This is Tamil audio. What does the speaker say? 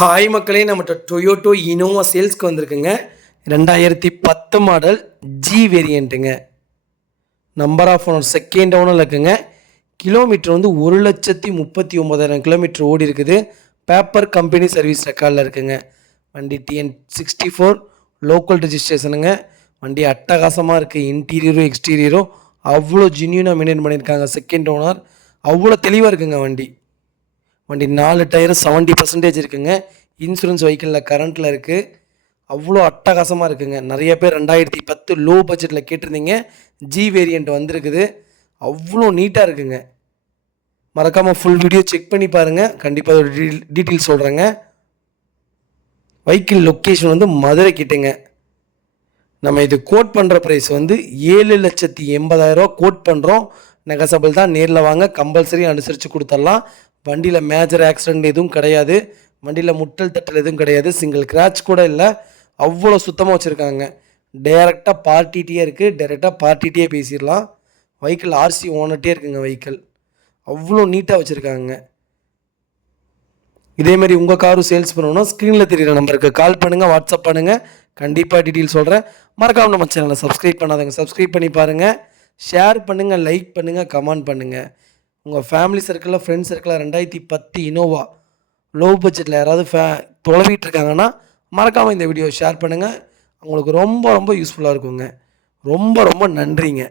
ஹாய் மக்களே, நம்மகிட்ட டொயோட்டோ இனோவா சேல்ஸ்க்கு வந்திருக்குங்க. 2010 மாடல் ஜி வேரியண்ட்டுங்க. நம்பர் ஆஃப் ஓனர் செகண்ட் ஓனரில் இருக்குங்க. கிலோமீட்டர் வந்து 1,39,000 கிலோமீட்டர் ஓடி இருக்குது. பேப்பர் கம்பெனி சர்வீஸ் ரெக்கார்டில் இருக்குங்க. வண்டி TN64 லோக்கல் ரெஜிஸ்ட்ரேஷனுங்க. வண்டி அட்டகாசமாக இருக்குது. இன்டீரியரும் எக்ஸ்டீரியரும் அவ்வளோ ஜென்யூனாக மெயின்டைன் பண்ணியிருக்காங்க. செகண்ட் ஓனர் அவ்வளோ தெளிவாக இருக்குங்க. வண்டி 4 டயரு 70% இருக்குங்க. இன்சூரன்ஸ் வெஹிக்கிளில் கரண்ட்டில் இருக்குது. அவ்வளோ அட்டகாசமாக இருக்குங்க. நிறைய பேர் 2010 லோ பட்ஜெட்டில் கேட்டிருந்தீங்க. ஜி வேரியண்ட் வந்திருக்குது. அவ்வளோ நீட்டாக இருக்குங்க. மறக்காமல் ஃபுல் வீடியோ செக் பண்ணி பாருங்கள். கண்டிப்பாக ஒரு டீட்டெயில் சொல்கிறேங்க. வெஹிக்கிள் லொக்கேஷன் வந்து மதுரை கிட்டேங்க. நம்ம இது கோட் பண்ணுற ப்ரைஸ் வந்து 7,80,000 கோட் பண்ணுறோம். நெகசபிள் தான். நேரில் வாங்க, கம்பல்சரி அனுசரித்து கொடுத்துடலாம். வண்டியில் மேஜர் ஆக்சிடெண்ட் எதுவும் கிடையாது. வண்டியில் முட்டல் தட்டல் எதுவும் கிடையாது. சிங்கிள் கிராச் கூட இல்லை. அவ்வளோ சுத்தமாக வச்சுருக்காங்க. டைரெக்டாக பார்ட்டிகிட்டே இருக்குது. டைரெக்டாக பார்ட்டிகிட்டே பேசிடலாம். வெஹிக்கிள் ஆர்சி ஓனர்ட்டே இருக்குங்க. வெஹிக்கிள் அவ்வளோ நீட்டாக வச்சுருக்காங்க. இதேமாரி உங்கள் காரும் சேல்ஸ் பண்ணணும்னா ஸ்க்ரீனில் தெரிகிற நம்பருக்கு கால் பண்ணுங்கள், வாட்ஸ்அப் பண்ணுங்கள். கண்டிப்பாக டீட்டெயில் சொல்கிறேன். மறக்காம நம்ம சேனலை சப்ஸ்கிரைப் பண்ணாதங்க, சப்ஸ்கிரைப் பண்ணி பாருங்கள். ஷேர் பண்ணுங்கள், லைக் பண்ணுங்கள், கமெண்ட் பண்ணுங்கள். உங்கள் ஃபேமிலி சர்க்கிளில், ஃப்ரெண்ட்ஸ் சர்க்கிளில் 2010 இனோவா லோ பட்ஜெட்டில் யாராவது தொலைவிட்டு இருக்காங்கன்னா மறக்காமல் இந்த வீடியோ ஷேர் பண்ணுங்கள். அவங்களுக்கு ரொம்ப ரொம்ப யூஸ்ஃபுல்லாக இருக்குங்க. ரொம்ப ரொம்ப நன்றிங்க.